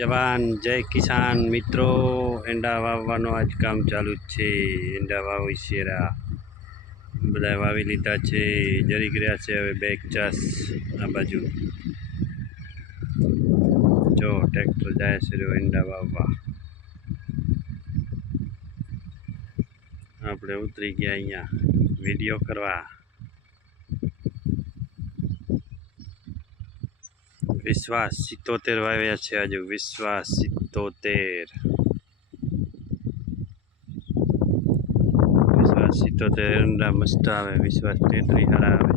જવાન જય કિસાન મિત્રો, એંડા વાવવાનું આજ કામ ચાલુ જ છે. એંડા વાવી શેરા બધા વાવી લીધા છે, જરી ગયા છે. હવે 2 આ બાજુ જો ટ્રેક્ટર જાય છે એંડા વાવવા. આપણે ઉતરી ગયા અહીંયા વિડીયો કરવા. વિશ્વાસ 77 વાવ્યા છે આજે. વિશ્વાસ 77. વિશ્વાસ 77 એંડા મસ્ત આવે. વિશ્વાસ 33 હારા આવે.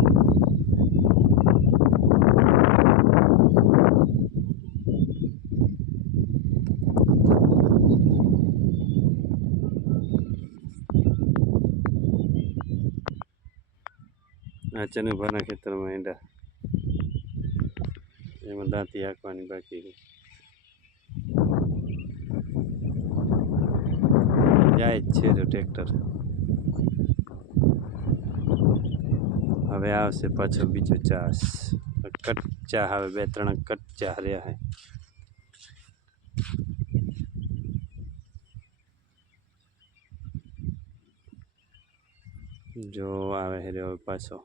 આ ચનુભાના ખેતરમાં એંડા એમાં દાંતી હાંકવાની બાકી જાય જ છે જો ટ્રેક્ટર. હવે આવશે પાછો બીજો ચાસ. કચ્ચા હવે 2-3 કચ્ચા રહ્યા હે. જો આવે હે હવે પાછો.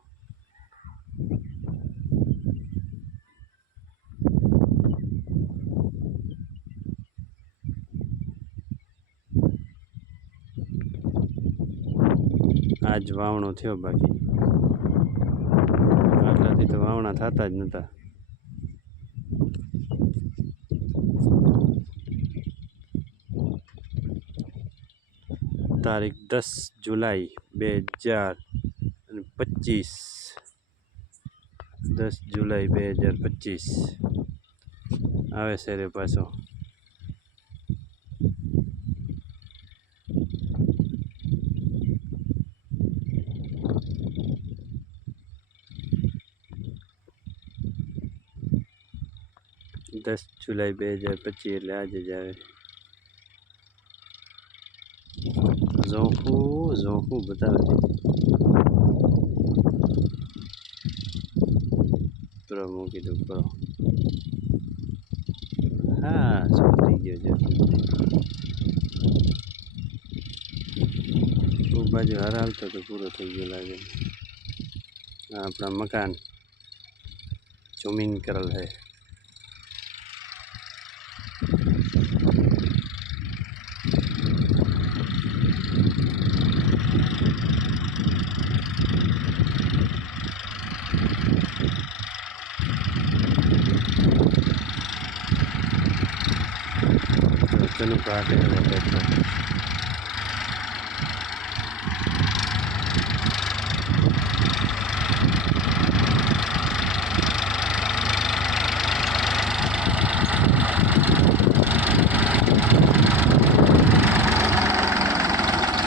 આજ વાવણો થયો, બાકી આટલાથી તો વાવણા થતા જ નહોતા. તારીખ 10 જુલાઈ 2025. 10 જુલાઈ 2025 આવે છે રે પાછો. જુલાઈ 2025 એટલે આજે જ આવે. ઝોંકું બતાવે છે. કરો મૂકી દઉં કરો. હા સુધરી ગયો છે. ખૂબ બાજુ હરાવતો તો પૂરો થઈ ગયો લાગે. આપણા મકાન ઝૂમિંગ કરેલ છે. ચલો કાઢે ટ્રેક્ટર.